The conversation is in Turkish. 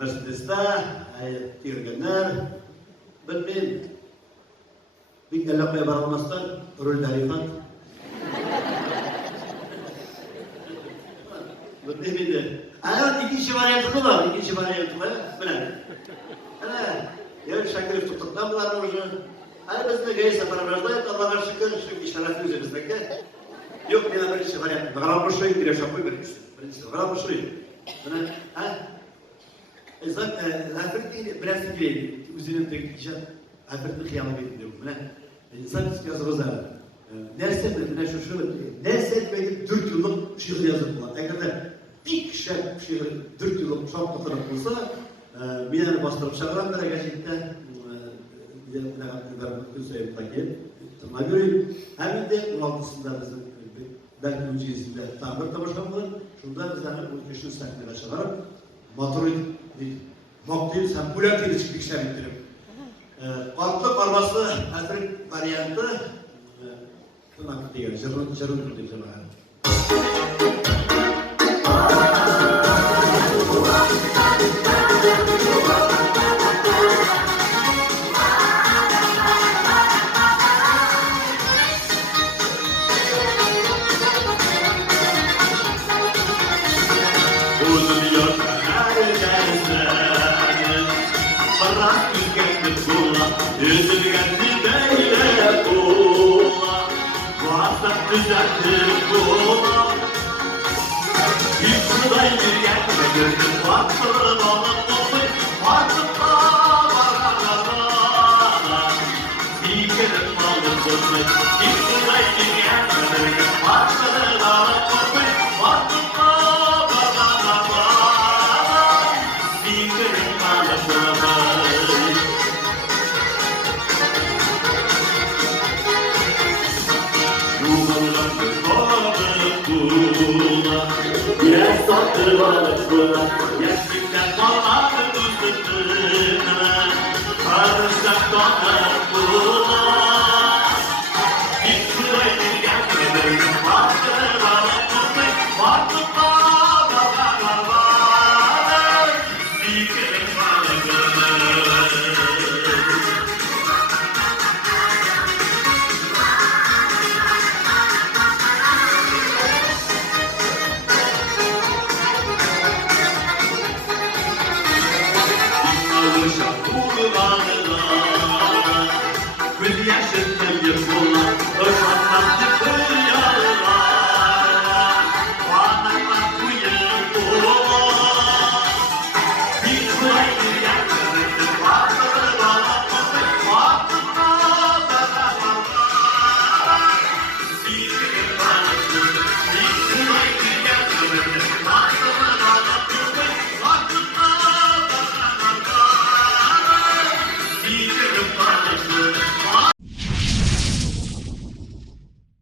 Mercedes'te, Tirgenler, bilmeyin. Bir elle koya barılmazlar, rol tarifat. Bilmeyin. Evet, ikinci varyantı var, ikinci varyantı var. Bilen. Yarın Şakir'if tuttuktan bunlar olacak. Hani biz de gayet seferlerde Allah'a şükür şu işaret üzerimizdeki. Yok ne haber işe var ya. Garam boşuyum diye şapayı vermiştim. Garam boşuyum. Bana zaten Afrika'yı biraz gibi üzerine tekrar Afrika kıyamet ediyor. Bana insan yazı rozar. Derse bana şu derse belki 4 yıllık şiir yazıldı. Eğer de bir kişi şiir 4 yıllık çok fotoğraf olsa bir tane bastırıp çağıran bir gerçekten Tırnağa göreyim. Hem de 16'sında bizim belki mücizinde tamir tabaşkanlar. Şunda bizden bu kişinin sahneleri çağırıp Matroid değil. Moktayım sen Pulat'ı çıktık işler bittirip. Farklı forması Afrik varyantı tırnak diyor. Jarun diyor. Düzeltir kula Bir kuday bir yerine gördüm Baktırın onun olsun Artıkta varana Dikerim alın olsun Bir kuday bir yerine gördüm Baktırın onun olsun Artıkta varana Dikerim alın olsun Biraz sattır balık bula Gerçekten kalmadı bu sırtına Karışsak donar bu